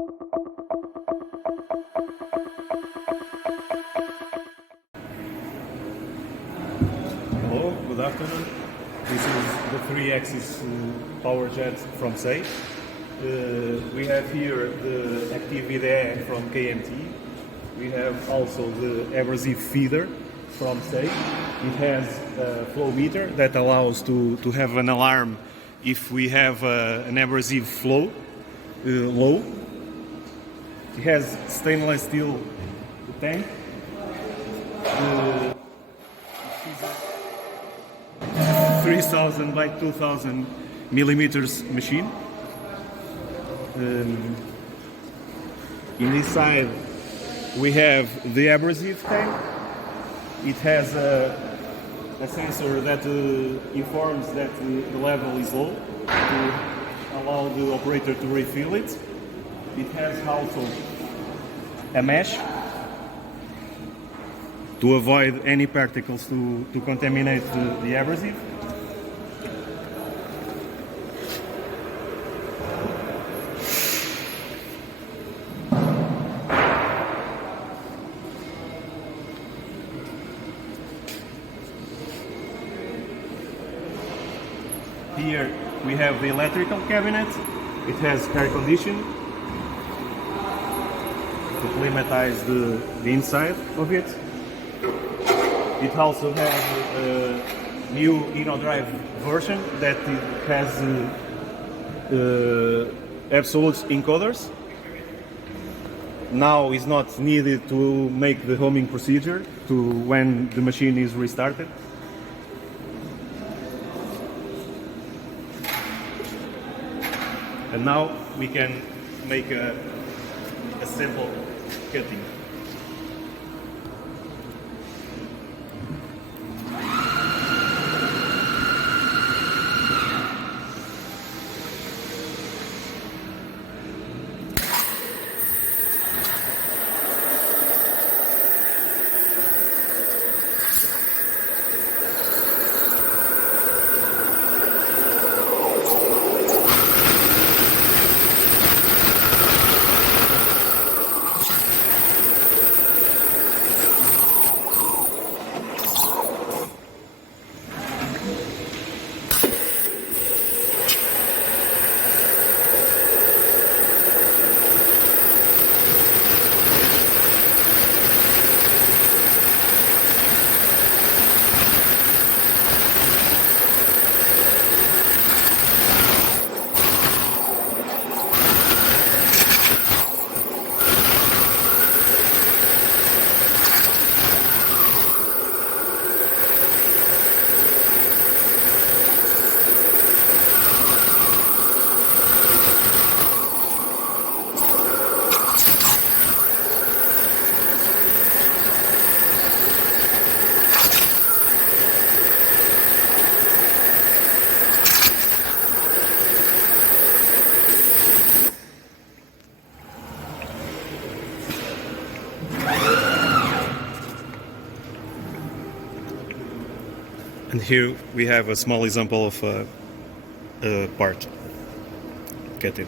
Hello, good afternoon. This is the 3-axis PowerJet from CEI. We have here the active IDE from KMT. We have also the abrasive feeder from CEI. It has a flow meter that allows to have an alarm if we have an abrasive flow low. It has stainless steel tank. It is a 3000 by 2000 millimeters machine. In this side we have the abrasive tank. It has a sensor that informs that the level is low to allow the operator to refill it. It has also a mesh to avoid any particles to contaminate the abrasive. Here we have the electrical cabinet. It has air conditioning to climatize the inside of it. It also has a new InnoDrive version that has absolute encoders. Now it's not needed to make the homing procedure to when the machine is restarted. And now we can make a simple cutting. And here we have a small example of a part. Get it.